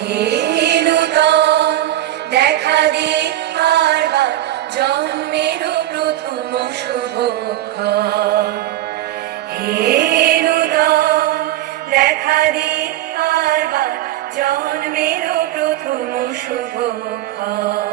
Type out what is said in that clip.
হে নূতন দেখা দে আরবার জন্মের প্রথম শুভক্ষণ। হে নূতন দেখা দে আরবার জন্মের প্রথম শুভক্ষণ।